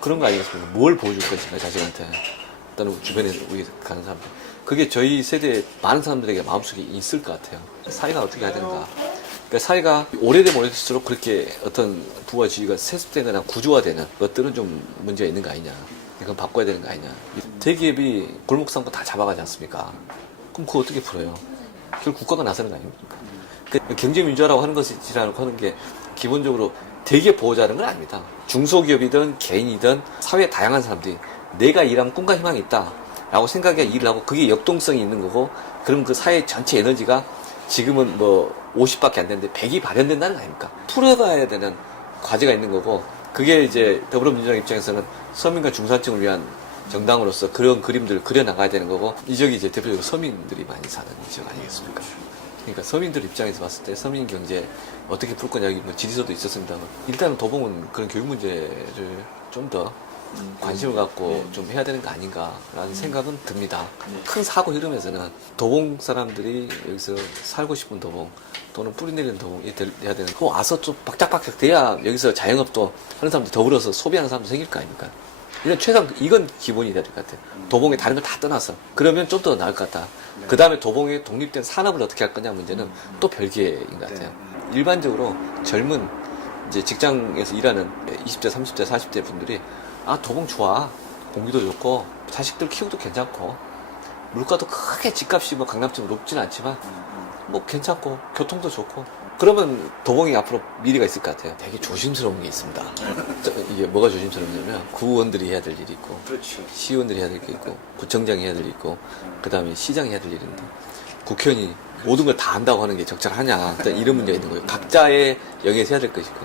그런 거 아니겠습니까? 뭘 보여줄 것인가, 자식한테. 또는 주변에 우리 가는 사람들. 그게 저희 세대 많은 사람들에게 마음속에 있을 것 같아요. 사회가 어떻게 해야 되는가. 그러니까 사회가 오래되면 오래될수록 그렇게 어떤 부와 지위가 세습되거나 구조화되는 것들은 좀 문제가 있는 거 아니냐. 이건 바꿔야 되는 거 아니냐. 대기업이 골목상권 다 잡아가지 않습니까? 그럼 그거 어떻게 풀어요? 결국 국가가 나서는 거 아닙니까? 그 경제민주화라고 하는 것이라고 하는 게 기본적으로 대기업 보호자는 건 아닙니다. 중소기업이든 개인이든 사회의 다양한 사람들이 내가 일하면 꿈과 희망이 있다 라고 생각해 일을 하고 그게 역동성이 있는 거고, 그럼 그 사회 전체 에너지가 지금은 뭐 50밖에 안 되는데 100이 발현된다는 거 아닙니까? 풀어가야 되는 과제가 있는 거고, 그게 이제 더불어민주당 입장에서는 서민과 중산층을 위한 정당으로서 그런 그림들을 그려나가야 되는 거고, 이 지역이 이제 대표적으로 서민들이 많이 사는 지역 아니겠습니까? 그러니까 서민들 입장에서 봤을 때 서민 경제 어떻게 풀 거냐, 여기 뭐 지리서도 있었습니다만, 일단은 도봉은 그런 교육 문제를 좀 더 관심을 갖고 좀 해야 되는 거 아닌가라는 생각은 듭니다. 큰 사고 흐름에서는 도봉 사람들이 여기서 살고 싶은 도봉 또는 뿌리내리는 도봉이 돼야 되는, 그 와서 좀 박짝박짝 돼야 여기서 자영업도 하는 사람들이 더불어서 소비하는 사람도 생길 거 아닙니까? 이건 기본이 돼야 될 것 같아요. 도봉에 다른 걸 다 떠나서 그러면 좀 더 나을 것 같다. 그 다음에 도봉에 독립된 산업을 어떻게 할 거냐 문제는 또 별개인 것 같아요. 일반적으로 젊은 이제 직장에서 일하는 20대, 30대, 40대 분들이 도봉 좋아. 공기도 좋고 자식들 키우기도 괜찮고 물가도 크게 집값이 뭐 강남처럼 높지는 않지만 뭐 괜찮고 교통도 좋고, 그러면 도봉이 앞으로 미래가 있을 것 같아요. 되게 조심스러운 게 있습니다. 이게 뭐가 조심스럽냐면 구의원들이 해야 될 일이 있고, 그렇죠. 시의원들이 해야 될 게 있고, 구청장이 해야 될 일이 있고, 그 다음에 시장이 해야 될 일이 있는데, 국회의원이 모든 걸 다 한다고 하는 게 적절하냐, 이런 문제가 있는 거예요. 각자의 영역에서 해야 될 것이고,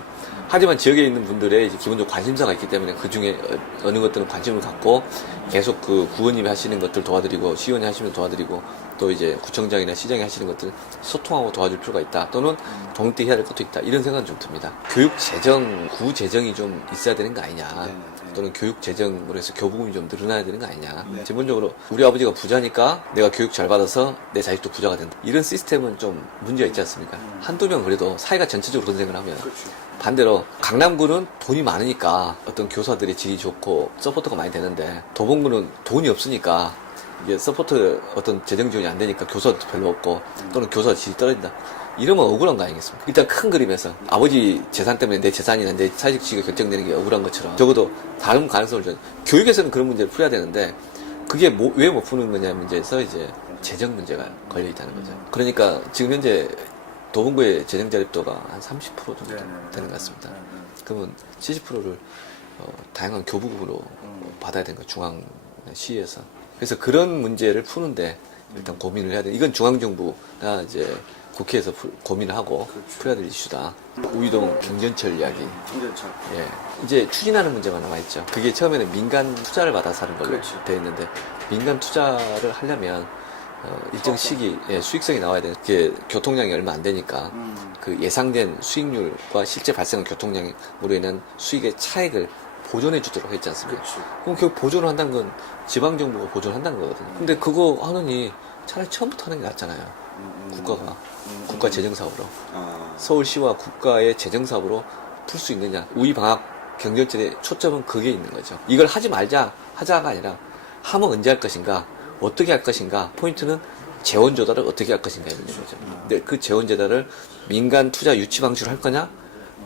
하지만 지역에 있는 분들의 이제 기본적으로 관심사가 있기 때문에 그 중에 어느 것들은 관심을 갖고 계속 그 구원님이 하시는 것들 도와드리고, 시의원이 하시면 도와드리고, 또 이제 구청장이나 시장이 하시는 것들 소통하고 도와줄 필요가 있다. 또는 독립되게 해야 될 것도 있다. 이런 생각은 좀 듭니다. 교육 재정, 구 재정이 좀 있어야 되는 거 아니냐. 또는 교육 재정으로 해서 교부금이 좀 늘어나야 되는 거 아니냐. 기본적으로 우리 아버지가 부자니까 내가 교육 잘 받아서 내 자식도 부자가 된다. 이런 시스템은 좀 문제가 있지 않습니까? 한두 명 그래도 사회가 전체적으로 그런 생각을 하면, 반대로 강남구는 돈이 많으니까 어떤 교사들이 질이 좋고 서포터가 많이 되는데, 도봉구는 돈이 없으니까 이게 서포트 어떤 재정 지원이 안 되니까 교사도 별로 없고, 또는 교사 질이 떨어진다. 이러면 억울한 거 아니겠습니까? 일단 큰 그림에서 아버지 재산 때문에 내 재산이나 내 사직 지위가 결정되는 게 억울한 것처럼, 적어도 다른 가능성을 좀, 교육에서는 그런 문제를 풀어야 되는데 그게 왜 못 푸는 거냐 문제에서 이제 재정 문제가 걸려 있다는 거죠. 그러니까 지금 현재 도봉구의 재정 자립도가 한 30% 정도 되는 것 같습니다. 그러면 70%를 다양한 교부금으로 받아야 되는 거예요, 중앙 시에서. 그래서 그런 문제를 푸는데 일단 고민을 해야 돼. 이건 중앙정부나 이제 국회에서 고민을 하고 풀어야 될 이슈다. 우이동 경전철 이야기. 경전철. 예. 이제 추진하는 문제가 남아있죠. 그게 처음에는 민간 투자를 받아서 하는 걸로 되어 있는데, 민간 투자를 하려면 일정 시기 수익성이 나와야 되는 게, 교통량이 얼마 안 되니까 그 예상된 수익률과 실제 발생한 교통량으로 인한 수익의 차액을 보존해 주도록 했지 않습니까? 그럼 그 보존을 한다는 건 지방정부가 보존을 한다는 거거든요. 근데 그거 하느니 차라리 처음부터 하는 게 낫잖아요. 국가가 국가 재정사업으로 서울시와 국가의 재정사업으로 풀 수 있느냐. 우이방학 경전철의 초점은 그게 있는 거죠. 이걸 하지 말자, 하자가 아니라 하면 언제 할 것인가, 어떻게 할 것인가. 포인트는 재원 조달을 어떻게 할 것인가 이런 거죠. 근데 그 재원 조달을 민간 투자 유치 방식으로 할 거냐?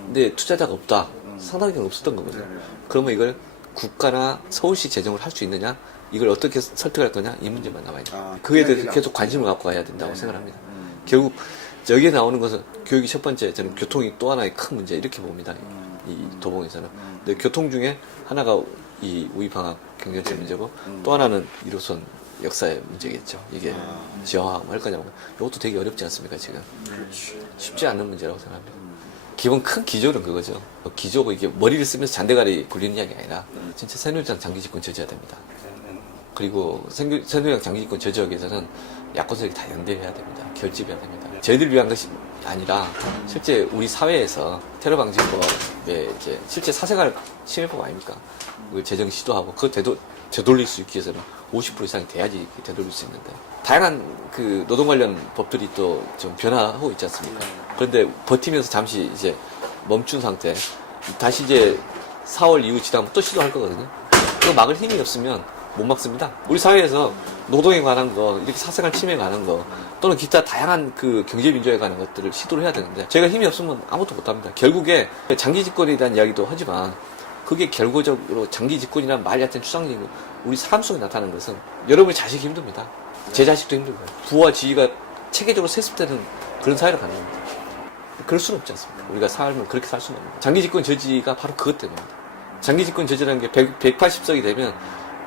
근데 투자자가 없다. 상당히 없었던 거거든요. 그러면 이걸 국가나 서울시 재정을 할 수 있느냐? 이걸 어떻게 설득할 거냐? 이 문제만 남아있는 거예요. 그에 대해서 계속 관심을 갖고 가야 된다고 생각합니다. 결국 여기에 나오는 것은 교육이 첫 번째, 저는 교통이 또 하나의 큰 문제 이렇게 봅니다. 이 도봉에서는. 근데 교통 중에 하나가 이 우이방학 경전철 문제고, 또 하나는 1호선 역사의 문제겠죠. 이게 지형화하고 할 거냐고. 이것도 되게 어렵지 않습니까, 지금? 쉽지 않은 문제라고 생각합니다. 기본 큰 기조는 그거죠. 기조고 이게 머리를 쓰면서 잔대가리 굴리는 이야기 아니라 진짜 새누리당 장기집권 저지해야 됩니다. 그리고 새누리당 장기집권 저지하기 위해서는 야권 세력이 다 연대해야 됩니다. 결집해야 됩니다. 저희들 위한 것이 아니라 실제 우리 사회에서 테러 방지법에 이제 실제 사생활 침해법 아닙니까? 그 재정 시도하고 그거 되돌릴 수 있기 위해서는 50% 이상이 돼야지 되돌릴 수 있는데, 다양한 그 노동 관련 법들이 또 좀 변화하고 있지 않습니까? 그런데 버티면서 잠시 이제 멈춘 상태, 다시 이제 4월 이후 지나면 또 시도할 거거든요. 그거 막을 힘이 없으면 못 막습니다. 우리 사회에서 노동에 관한 거, 이렇게 사생활 침해에 관한 거, 또는 기타 다양한 그 경제민주화에 관한 것들을 시도를 해야 되는데, 제가 힘이 없으면 아무것도 못 합니다. 결국에 장기 집권에 대한 이야기도 하지만, 그게 결과적으로 장기 집권이라는 말 같은 추상적인 우리 삶 속에 나타나는 것은 여러분의 자식이 힘듭니다. 제 자식도 힘들고요. 부와 지위가 체계적으로 세습되는 그런 사회로 가는 겁니다. 그럴 수는 없지 않습니까? 우리가 삶을 그렇게 살 수는 없습니다. 장기 집권 저지가 바로 그것 때문입니다. 장기 집권 저지라는 게 180석이 되면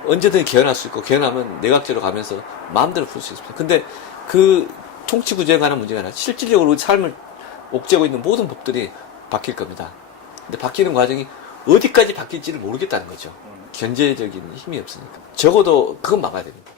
언제든 개헌할 수 있고, 개헌하면 내각제로 가면서 마음대로 풀 수 있습니다. 근데 그 통치 구조에 관한 문제가 아니라 실질적으로 우리 삶을 옥죄고 있는 모든 법들이 바뀔 겁니다. 근데 바뀌는 과정이 어디까지 바뀔지를 모르겠다는 거죠. 견제적인 힘이 없으니까. 적어도 그건 막아야 됩니다.